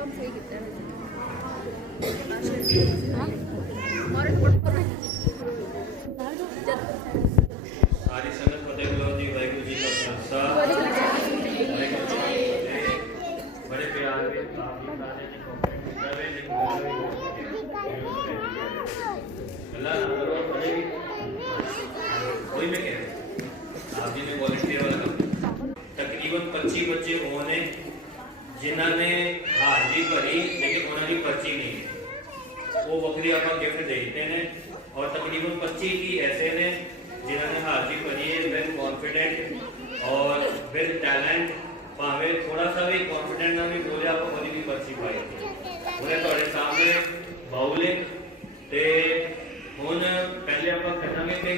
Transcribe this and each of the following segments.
ਕੰਮ ਸਹੀ ਕੀਤਾ ਹੈ ਸਾਰੀ ਸੰਗਤ ਫਤਿਹ ਬੁਲਾਓ ਜੀ। ਵਾਹਿਗੁਰੂ ਜੀ ਕਾ ਖਾਲਸਾ ਵਾਹਿਗੁਰੂ ਜੀ ਕੀ ਫਤਿਹ। ਬੜੇ ਪਿਆਰ ਦੇ ਕਾਫੀ ਸਾਰੇ ਜੀ ਕੋਪਰੇਟ ਕਰ ਰਹੇ ਨੇ। ਅੱਲਾਹ ਕरो बड़े कोई मैं कह रहा आप जी ने वॉलंटियर वाला काम तकरीबन 25 बच्चे होने जिन्होंने हाजिरी भरी लेकिन उन्होंने पर्ची नहीं है वो बकरी आप गिफ्ट देते हैं। और तकरीबन 25 की ऐसे ने जिन्होंने हाजिरी भरी है विद कॉन्फिडेंट और विद टैलेंट भावे थोड़ा सा भी कॉन्फिडेंट ना भी बोले आप वही भी पर्ची पाई थी उन्हें थोड़े सामने बाउले ते ਹੁਣ ਪਹਿਲੇ ਆਪਾਂ ਕਰਾਂਗੇ ਤੇ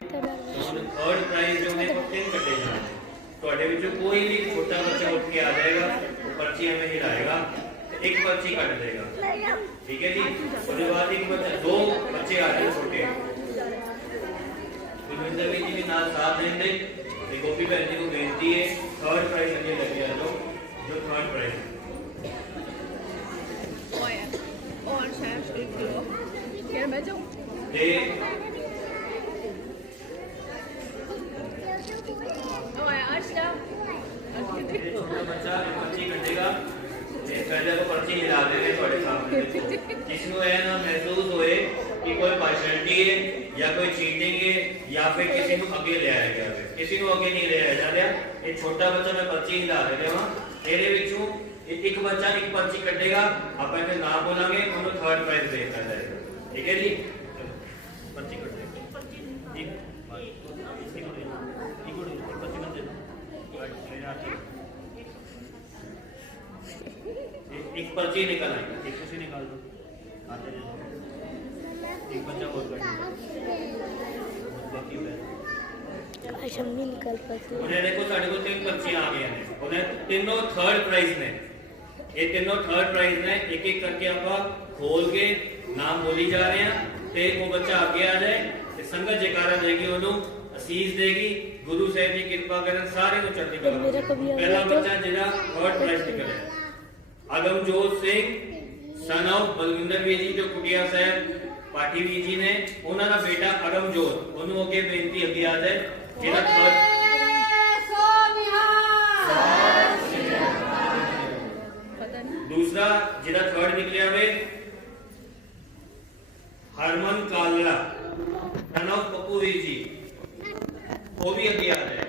ਹੁਣ ਥਰਡ ਪ੍ਰਾਈਜ਼ ਜੋ ਨੇ ਉਹ 3 ਕੱਟੇ ਜਾਣਗੇ। ਤੁਹਾਡੇ ਵਿੱਚੋਂ ਕੋਈ ਵੀ ਛੋਟਾ ਬੱਚਾ ਉੱਠ ਕੇ ਆ ਜਾਏਗਾ ਉਹ ਪਰਚੀ ਐਵੇਂ ਹਿਲਾਏਗਾ ਤੇ ਇੱਕ ਪਰਚੀ ਕੱਟ ਦੇਗਾ। ਠੀਕ ਹੈ ਜੀ। ਉਹਦੇ ਬਾਅਦ ਇੱਕ ਬੱਚਾ ਦੋ ਬੱਚੇ ਆ ਜਾਣ ਛੋਟੇ ਗੁਰਵਿੰਦਰ ਜੀ ਵੀ ਨਾਲ ਸਾਥ ਦੇਂਦੇ ਤੇ ਗੋਪੀ ਭੈਣ ਜੀ ਨੂੰ ਬੇਨਤੀ ਹੈ ਥਰਡ ਪ੍ਰਾਈਜ਼ ਅੱਗੇ ਲੱਗੇ ਆ ਜੋ ਥਰਡ ਪ੍ਰਾਈਜ਼ और शायद 1 किलो क्या मैं जाऊं ਤੇ छोटा बच्चा पर्ची कटेगा पहले तो पर्ची हिला देंगे थोड़े सामने जिसमें है ना महसूस होए कि कोई पार्शियलिटी है या कोई चीटिंग है या फिर किसी को आगे ले आया गया है किसी को आगे नहीं ले आया जा रहा। ये छोटा बच्चा मैं पर्ची हिला रहे वहां तेरे विचों एक बच्चा एक पर्ची कटेगा आप इन्हें नाम बोलेंगे उन्हें थर्ड प्राइज देना जाएगा। ठीक है जी। पर्ची कट एक पर्ची निकल आई एक उसे निकाल दो आते एक बच्चा और बाकी अच्छा मैं निकाल पाती उन्हें देखो साढ़े को 3 पर्ची आ गए हैं उन्हें तीनों थर्ड प्राइज ने ये तीनों थर्ड प्राइज ने एक एक करके आप खोल के नाम बोली जा रहे हैं ते वो बच्चा आगे आ जाए ते संगत जयकारा देगी उन्होंने असीस देगी गुरु साहब जी कृपा करें सारे को चढ़ती कला। पहला बच्चा जिहड़ा थर्ड प्राइज निकले अगमजोत सिंह सन ऑफ बलविंदर वीर जी जो कुटिया साहब पाठी वीर जी ने उन्होंने बेटा अगमजोत उन्होंने अगे बेनती अगे आ जाए जिहड़ा थर्ड दूसरा जिहड़ा थर्ड निकलिया वे हरमन कालरा सन ऑफ पप्पू वीर जी वो भी अगे आ जाए।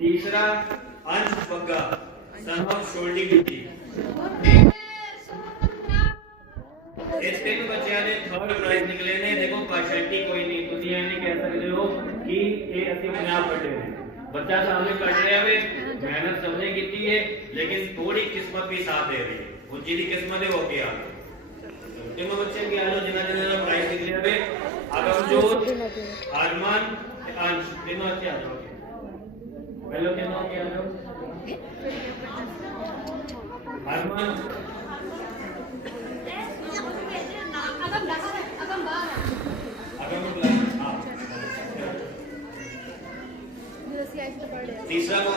तीसरा अंश बग्गा सन ऑफ शोल्डी बिटी इस तीन बच्चों ने थर्ड प्राइज निकले ने। देखो पार्शियलिटी कोई नहीं तुम ये नहीं कह सकते हो कि ये असि अपने आप कटे हैं बच्चा सामने कट रहा है मेहनत सबने की है लेकिन थोड़ी किस्मत भी साथ दे रही है वो जी किस्मत है वो क्या तीनों बच्चे के आलो जिन्होंने प्राइज निकले वे अगमजोत हरमान अंश तीनों अच्छे आ जाओगे पहले क्या नाम क्या लो हरमान तीसरा कौन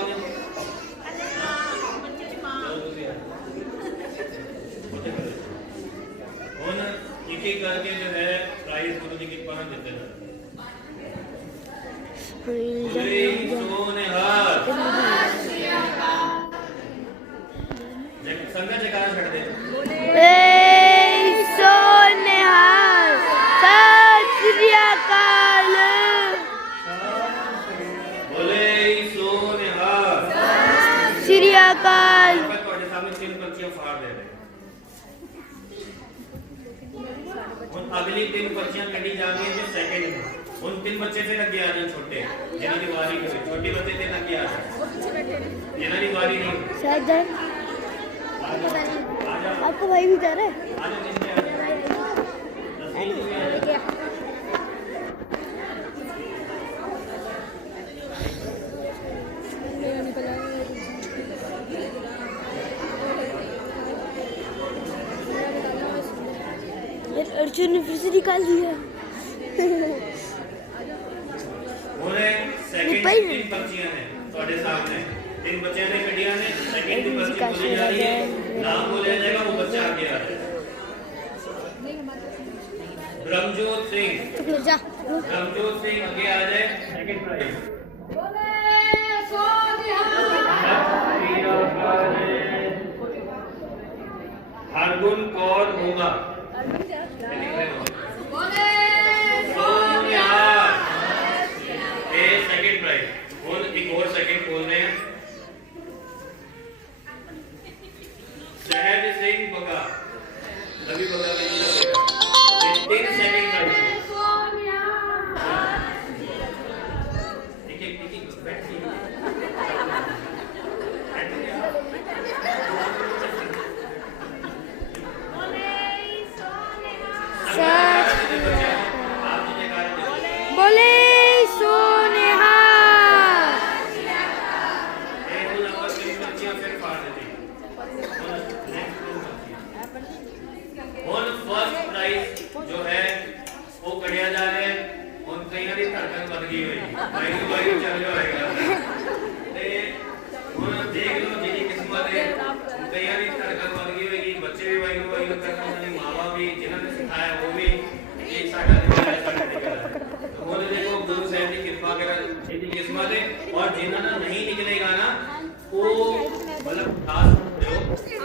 है एक एक करके जो है प्राइज गुरु जी की कृपा देते हैं। संगत जयकारा छड़ दे अगली 3 पर्चियां कटी जाएंगी जो सेकंड में उन 3 बच्चे फिर आगे आ जाए छोटे जिन्होंने की बारी नहीं छोटे बच्चे फिर आगे आ जाए जिन्होंने बारी नहीं शायद आपको भाई भी जा रहा है आ जाओ जिसमें आ जाओ अर्जुन ने फिर से निकाल दिया सेकंड 3 पर्चियां हैं ਤੁਹਾਡੇ सामने तीन बच्चे ने कटिया ने सेकंड की पर्ची बोली जा रही है, नाम बोला जाएगा, वो बच्चा आगे आ रहा है। ब्रह्मजोत सिंह, ब्रह्मजोत सिंह आगे आ जाए, सेकंड प्राइज। हरगुन कौर होगा, सेकंड प्राइज। और एक और सेकंड खोल रहे हैं। सहज सिंह बगा, रवि बगा का जिला बेटा, ये तीन सेकंड प्राइज। एक बैठिए। बोले सोनेहा। फर्स्ट प्राइज जो है वो कढ़िया जा रहे हैं, उन कई वाली धड़कन बन गई हुई वाहिगुरू वाहिगुरू चल जाएगा ते हुन देख लो जिहदी किस्मत है कई वाली धड़कन बन गई होगी। बच्चे भी वाहिगुरू वाहिगुरू करते हैं, माँ-बाप भी जिन्होंने सिखाया वो भी एक साडा हुन देखो गुरु साहब की कृपा कर जिहदी किस्मत है। और जिन्होंने नहीं निकलेगा ना वो मतलब खास हो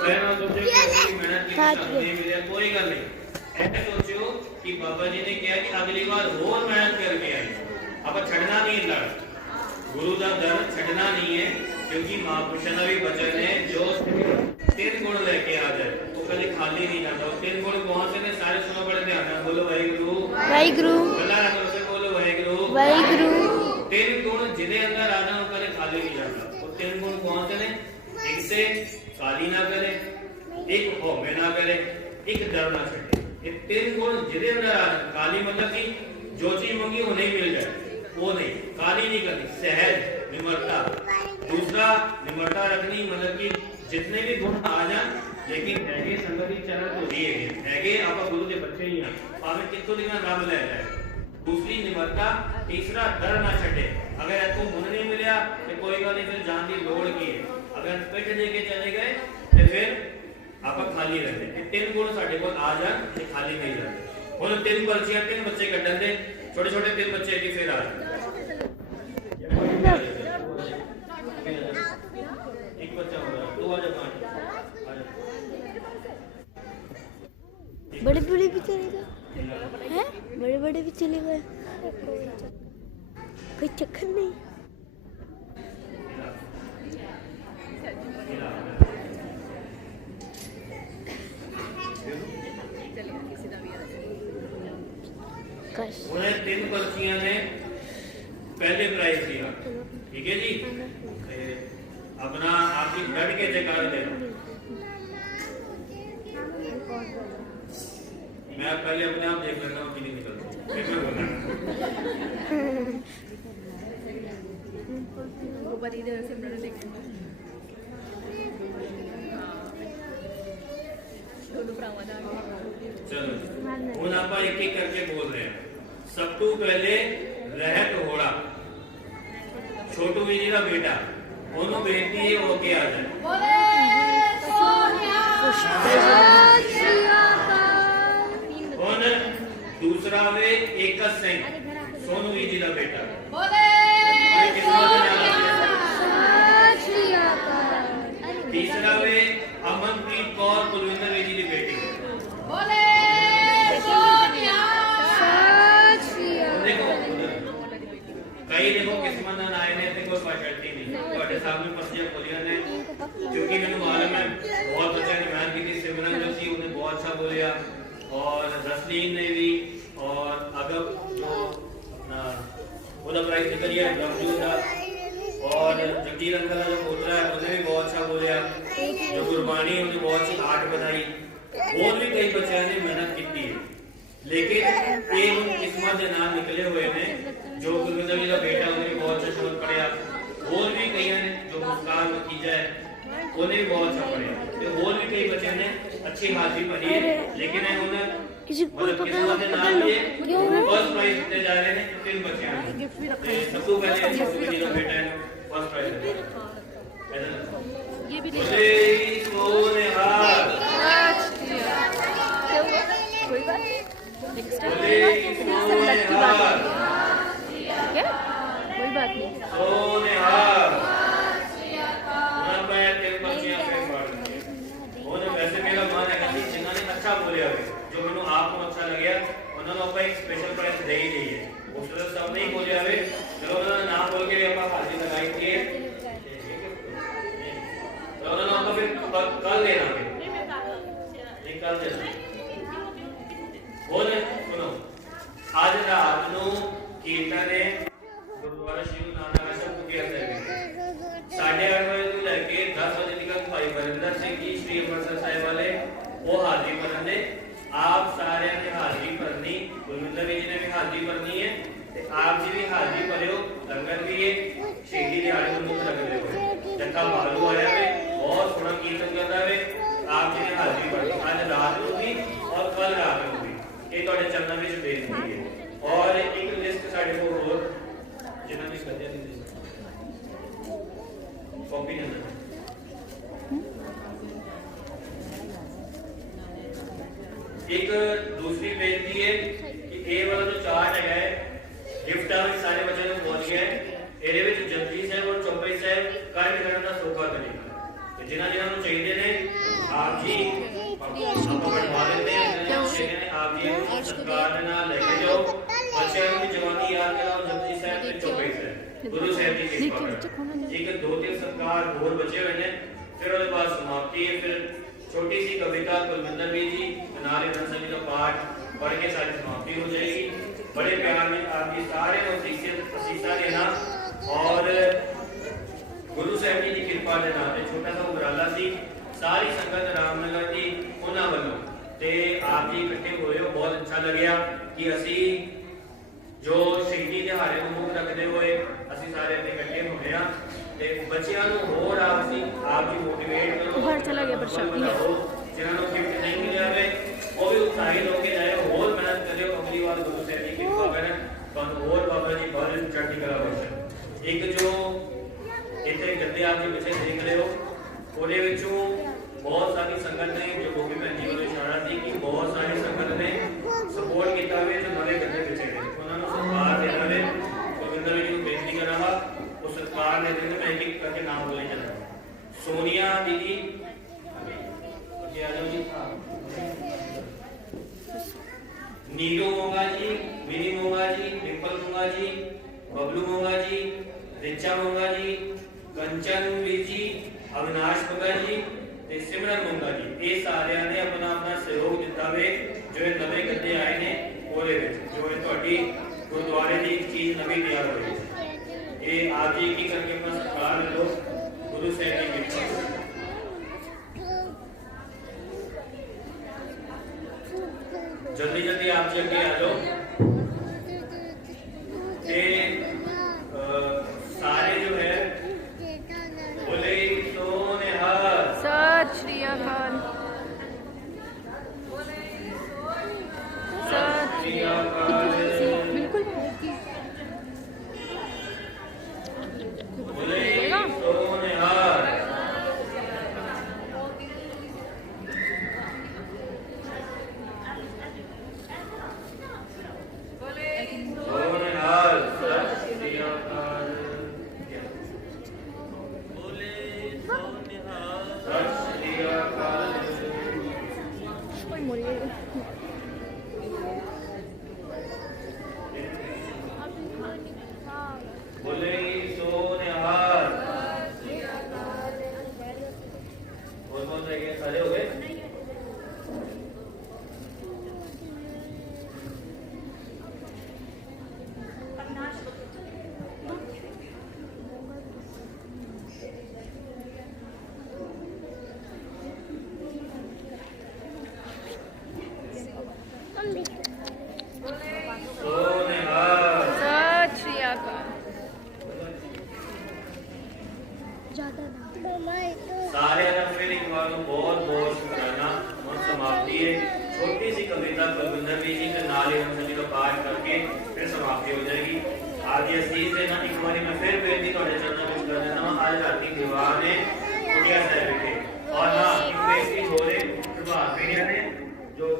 मैं ना सोचो कि मेहनत की नहीं मिले कोई गल नहीं, ऐसे सोचो कि बाबा जी ने कहा कि अगली बार और मेहनत करके आई, अब छड़ना नहीं लड़ गुरु का दर छड़ना नहीं है, क्योंकि महापुरुषों का भी वचन है जो तीन गुण लेके आ जाए तो कभी खाली नहीं जाता। तीन गुण कौन से ने सारे सुनो बड़े ध्यान से बोलो वाहिगुरू वाहिगुरू, अल्लाह रब से बोलो वाहिगुरू वाहिगुरू। तीन गुण जिन्हें अंदर आ जाए कभी खाली नहीं जाता। और तीन गुण कौन से ने? एक से काली ना करे, एक होमे ना करे, एक डर ना छड़े। ये तीन गुण जिन्हें अंदर आ जाए, काली मतलब कि जो चीज मांगी वो नहीं मिल जाए वो नहीं, काली नहीं करनी, सहज निम्रता। दूसरा निम्रता रखनी मतलब कि जितने भी गुण आ जाए लेकिन हैगे संगति चरण तो दिए हैगे आप गुरु के बच्चे ही हैं, भावे कितों दिन रब ले जाए। दूसरी निम्रता। तीसरा डर ना छड़े, अगर तू मुन नहीं मिलया तो कोई गल नहीं, फिर जान की लोड़ की है। अगर पिट दे के चले गए तो फिर आप खाली रहते। तीन गुण साडे कोल आ जाए तो खाली नहीं रहते। हुन तीन पर्चियां तीन बच्चे कड्डन दे, छोटे छोटे तीन बच्चे की फिर आ जाए। एक बच्चा हो रहा, दो आ जा, पांच बड़े बड़े भी चले गए हैं, बड़े बड़े भी चले गए, कोई चक्कर नहीं। उन्हें तीन पर्चियां ने पहले प्राइज दिया, ठीक है जी। अपना आपकी ब्लड के जयकार दे, मैं पहले अपने आप देख लेता हूँ कि नहीं निकलता चलो हूँ आप एक एक करके बोल रहे हैं। सब तो पहले रहत होड़ा छोटू जी का बेटा ओनू बेटी है वो के आ जाए। दूसरा वे एकत सिंह सोनू जी का बेटा। तीसरा वे अमनप्रीत कौर कुलविंदर जी की बेटी। कई देखो किस्मत आए ने कोई स्पेशलिटी नहीं ਤੁਹਾਡੇ सामने पर्चियां खोलियां ने, क्योंकि मैंने मालूम है बहुत बच्चों ने मेहनत की थी। सिमरन जो थी उन्हें बहुत अच्छा बोलिया और रसलीन ने भी, और अगब जो अपना ओदा प्राइज निकल गया ब्रह्मजोत का, और जगजीत अंकल जो पोतरा है उन्हें भी बहुत अच्छा बोलिया, जो गुरबानी उन्हें बहुत अच्छी आर्ट बनाई। और भी कई बच्चों ने मेहनत की है, लेकिन ये उन किस्मत के नाम निकले हुए ने। जो गुरविंदर जी का बेटा उन्हें भी बहुत अच्छा शब्द पढ़िया, और भी कई ने जो मुस्कान नतीजा है उन्हें भी बहुत अच्छा पढ़िया, तो और भी कई बच्चे ने अच्छी हाजिरी भरी है। लेकिन उन्हें मतलब किस्मत के नाम लिए फर्स्ट प्राइज दिए जा रहे हैं तीन बच्चे। सबसे पहले गुरविंदर जी का बेटा है फर्स्ट प्राइज। ये भी ले बोले सोनिहार, कोई बात नहीं। नेक्स्ट बोले सोनिहार, क्या कोई बात नहीं। सोनिहार। ना मैं तेरे बच्चियां पे पढ़ ਉਹਨੇ ਵੈਸੇ ਮੇਰਾ ਮਨ ਹੈ ਕਿ ਜਿਨ੍ਹਾਂ ਨੇ ਅੱਛਾ ਬੋਲਿਆ ਹੋਵੇ ਜੋ ਮੈਨੂੰ ਆਪ ਨੂੰ ਅੱਛਾ ਲੱਗਿਆ ਉਹਨਾਂ ਨੂੰ ਆਪਾਂ ਇੱਕ ਸਪੈਸ਼ਲ ਪ੍ਰਾਈਜ਼ ਦੇ ਹੀ ਦਈਏ। ਉਸ ਤੋਂ ਸਭ ਨਹੀਂ ਬੋਲਿਆ ਹੋਵੇ ਚਲੋ ਉਹਨਾਂ ਦਾ ਨਾਮ ਬੋਲ ਕੇ ਵੀ ਆਪਾਂ ਹਾਜ਼ਰੀ ਲਗਾਈ ਦੀਏ ਤਾਂ ਉਹਨਾਂ ਨੂੰ ਆਪਾਂ ਫਿਰ ਕੱਲ ਦੇ ਦਾਂਗੇ। ਨਹੀਂ ਕੱਲ ਦੇ ਬੋਲੇ ਸੁਣੋ ਅੱਜ ਰਾਤ ਨੂੰ ਕੀਰਤਨ ਨੇ ਗੁਰਦੁਆਰਾ ਸ਼੍ਰੀ ਨਾਨਕ ਆਸ਼ਰਮ ਕੁਟੀਆ ਸਾਹਿਬ 8:30 ਵਜੇ ਤੋਂ ਲੈ ਕੇ 10 ਵਜੇ ਤੱਕ ਭਾਈ ਬਰਿੰਦਰ ਸਿੰਘ ਜੀ ਸ਼੍ਰੀ ਅੰਮ੍ਰਿਤਸਰ ਸਾਹਿਬ ਵਾਲੇ ਉਹ ਹਾਜ਼ਰੀ ਭਰਨ ਦੇ। ਆਪ ਸਾਰਿਆਂ ਨੇ ਹਾਜ਼ਰੀ ਭਰਨੀ, ਗੁਰਮਿੰਦਰ ਜੀ ਨੇ ਵੀ ਹਾਜ਼ਰੀ ਭਰਨੀ ਹੈ ਤੇ ਆਪ ਜੀ ਵੀ ਹਾਜ਼ਰੀ ਭਰਿਓ। ਲੰਗਰ ਵੀ ਹੈ ਸ਼ਹੀਦੀ ਦਿਹਾੜੇ ਨੂੰ ਮੁੱਖ ਰੱਖਦੇ ਹੋਏ ਜੱਥਾ ਬਾਲੂ ਆਇਆ ਵੇ ਬਹੁਤ ਸੋਹਣਾ ਕੀਰਤਨ ਕਰਦਾ ਵੇ। ਆਪ ਜੀ ਨੇ ਹਾਜ਼ਰੀ ਭਰਨੀ ਅੱਜ ਰਾਤ ਨੂੰ ਵੀ ਔਰ ਕੱਲ ਰਾਤ ਨੂੰ ਵੀ। ਇਹ ਤੁਹਾਡੇ ਚਰਨਾਂ ਵਿੱਚ ਬੇਨਤੀ ਹੈ। ਔਰ ਇੱਕ ਲਿਸਟ ਸਾਡੇ ਕੋਲ ਹੋਰ ਜਿਨ੍ਹਾਂ ਨੇ ਕੱਢਿਆ ਨਹੀਂ कॉपी है एक दूसरी बेनती है कि ए वाला जो चार्ट है गिफ्ट में सारे बच्चों को पहुंच गया है ਇਹਦੇ ਵਿੱਚ ਜਪਜੀ ਸਾਹਿਬ और ਚੌਪਈ ਸਾਹਿਬ ਕਾਇਮ ਕਰਨ ਦਾ ਸੌਖਾ ਕਰੇਗਾ ਤੇ ਜਿਨ੍ਹਾਂ ਜਿਨ੍ਹਾਂ ਨੂੰ ਚਾਹੀਦੇ ਨੇ ਆਪ ਜੀ ਆਪਾਂ ਬਣਵਾ ਲੈਂਦੇ ਹਾਂ ਜਿਹਨਾਂ ਨੇ ਆਪ ਜੀ ਸਰਕਾਰ ਦੇ ਨਾਲ ਲੈ ਕੇ ਜਾਓ ਬੱਚਿਆਂ ਨੂੰ ਜਵਾਨੀ ਯਾਦ ਕਰਾਓ ਜਪਜੀ ਸਾਹਿਬ ਤੇ ਚੌਪਈ ਸਾਹਿਬ ਗੁਰੂ ਸਾਹਿਬ ਦੀ ਕਿਰਪਾ एक दो तीन संस्कार और बचे हुए हैं फिर उसके बाद समाप्ति है। फिर छोटी सी कविता कुलविंदर भी जी नारे नंसनी का पाठ पढ़ के सारी समाप्ति हो जाएगी। बड़े प्यार में आपकी सारे असीसा देना और गुरु साहब जी की कृपा के नाम छोटा सा उबराला सी सारी संगत रामनगर की उन्होंने वालों ते आप जी इकट्ठे हुए हो बहुत अच्छा लगे कि असी जो शहीदी दिहाड़े को मुख रखते हुए ਅਸੀਂ ਸਾਰੇ ਇੱਥੇ ਇਕੱਠੇ ਹੋਏ ਆ ਤੇ ਬੱਚਿਆਂ ਨੂੰ ਹੋਰ ਆਪ ਜੀ ਮੋਟੀਵੇਟ ਕਰੋ बाहर चला गया प्रशांत ਜਿਨ੍ਹਾਂ ਨੂੰ ਗਿਫਟ ਨਹੀਂ ਮਿਲਿਆ ਵੇ ਉਹ ਵੀ ਉਤਸ਼ਾਹਿਤ ਹੋ ਕੇ ਜਾਏ ਹੋਰ ਮਿਹਨਤ ਕਰਿਓ ਅਗਲੀ ਵਾਰ ਗੁਰੂ ਸਾਹਿਬ ਦੀ ਕਿਰਪਾ ਕਰਨ ਤੁਹਾਨੂੰ ਹੋਰ ਬਾਬਾ ਜੀ ਬਾਹਰ ਚੜ੍ਹਦੀ ਕਲਾ ਬਖਸ਼ਣ। ਇੱਕ ਜੋ ਇੱਥੇ ਗੱਦੇ ਆਪ ਜੀ ਪਿੱਛੇ ਦੇਖ ਰਹੇ ਹੋ ਉਹਦੇ ਵਿੱਚੋਂ ਬਹੁਤ ਸਾਰੀ ਸੰਗਤ ਨੇ ਜੋ ਗੋਪੀ ਭੈਣ ਜੀ ਵੱਲੋਂ ਇਸ਼ਾਰਾ ਸੀ ਕਿ ਬਹੁਤ ਸਾਰੀ ਸੰਗਤ ਨੇ ਸਪੋਰਟ ਕੀਤਾ ਵੇ ਜੋ ਨਵੇਂ ਗੱਦੇ ਪਿੱਛੇ ਨੇ ਉਹਨਾਂ ਨੂੰ ਸਤਿਕਾਰ ਦੇਣਾ ਵੇ। गोविंदर जी को बेनती कर रहा उस सरकार ने दिन में एक करके नाम बोले चला सोनिया दीदी आ जाओ जी नीलू मोंगा जी मिनी मोंगा जी डिम्पल मोंगा जी बबलू मोंगा जी रिचा मोंगा जी कंचन वीर जी अविनाश मोंगा जी ते सिमरन मोंगा जी ये सारे ने अपना अपना सहयोग दिता वे जो नवे गद्दे आए ने ओले विच जो ਤੁਹਾਡੀ गुरुद्वारे की एक चीज नवी तैयार हुई ये आप जी की करके अपना सत्कार लो गुरु साहब की कृपा। जल्दी जल्दी आप जी आगे आ जाओ सारे जो है बोले सोनिहार सत श्री अकाल सत श्री अकाल बिल्कुल बोले सोनिहार सोनिहार सत श्री अकाल बोले सोनिहार सत श्री अकाल बोले सोनिहार कौन कौन रह गए सारे हो गए सोनिहार सत श्री अकाल सारे फिर एक बार बहुत बहुत शुक्राना और समाप्ति है। छोटी सी कविता कुलविंदर जी के नाले जी का पाठ करके फिर समाप्ति हो जाएगी। आज ये सीज देना एक बार मैं फिर बेनती चरणों में गणना आज राती विवाह ने कुटिया साहब विखे और हाँ एक व्यक्ति होरे प्रभात फेरिया ने जो